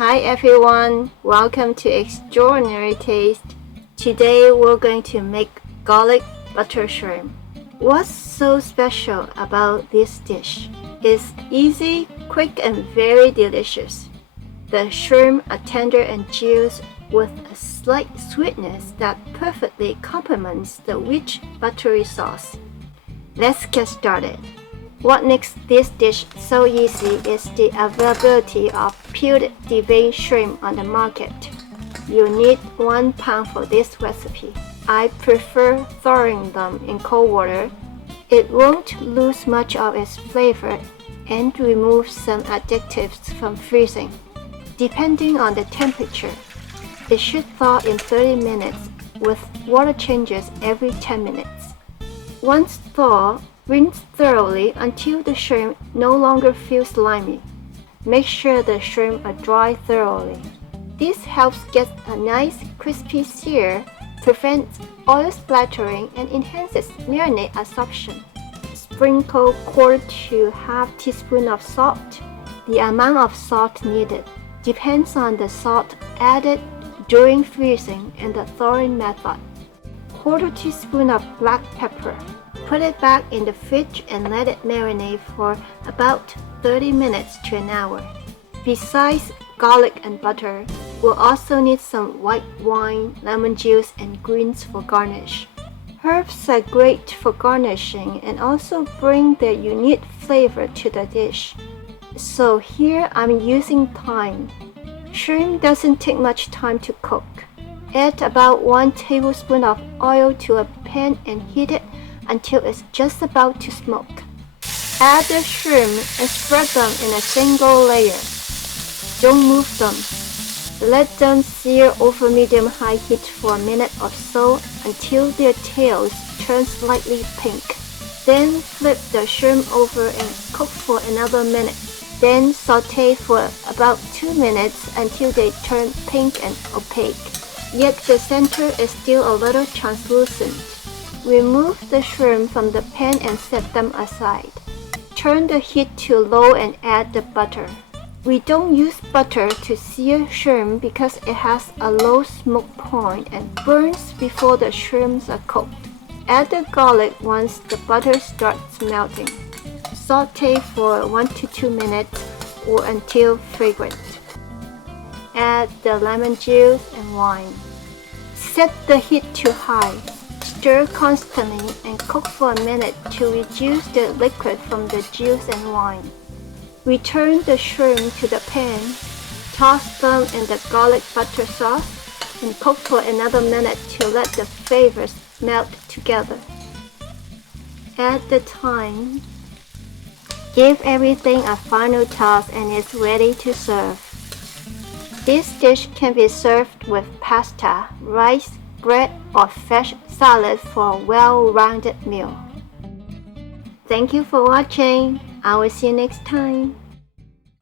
Hi everyone, welcome to Extraordinary Taste. Today we're going to make garlic butter shrimp. What's so special about this dish? It's easy, quick and very delicious. The shrimp are tender and juicy with a slight sweetness that perfectly complements the rich buttery sauce. Let's get started. What makes this dish so easy is the availability of peeled deveined shrimp on the market. You need 1 pound for this recipe. I prefer thawing them in cold water. It won't lose much of its flavor and remove some additives from freezing. Depending on the temperature, it should thaw in 30 minutes with water changes every 10 minutes. Once thawed, rinse thoroughly until the shrimp no longer feels slimy. Make sure the shrimp are dry thoroughly. This helps get a nice crispy sear, prevents oil splattering, and enhances marinade absorption. Sprinkle 1/4 to 1/2 teaspoon of salt. The amount of salt needed depends on the salt added during freezing and the thawing method. 1/4 teaspoon of black pepper. Put it back in the fridge and let it marinate for about 30 minutes to an hour. Besides garlic and butter, we'll also need some white wine, lemon juice, and greens for garnish. Herbs are great for garnishing and also bring their unique flavor to the dish. So here I'm using thyme. Shrimp doesn't take much time to cook. Add about 1 tablespoon of oil to a pan and heat it until it's just about to smoke. Add the shrimp and spread them in a single layer. Don't move them. Let them sear over medium-high heat for a minute or so until their tails turn slightly pink. Then flip the shrimp over and cook for another minute. Then saute for about 2 minutes until they turn pink and opaque, yet the center is still a little translucent. Remove the shrimp from the pan and set them aside. Turn the heat to low and add the butter. We don't use butter to sear shrimp because it has a low smoke point and burns before the shrimps are cooked. Add the garlic once the butter starts melting. Saute for 1 to 2 minutes or until fragrant. Add the lemon juice and wine. Set the heat to high. Stir constantly and cook for a minute to reduce the liquid from the juice and wine. Return the shrimp to the pan, toss them in the garlic butter sauce, and cook for another minute to let the flavors melt together. Add the thyme. Give everything a final toss and it's ready to serve. This dish can be served with pasta, rice, bread, or fresh salad for a well-rounded meal. Thank you for watching. I will see you next time.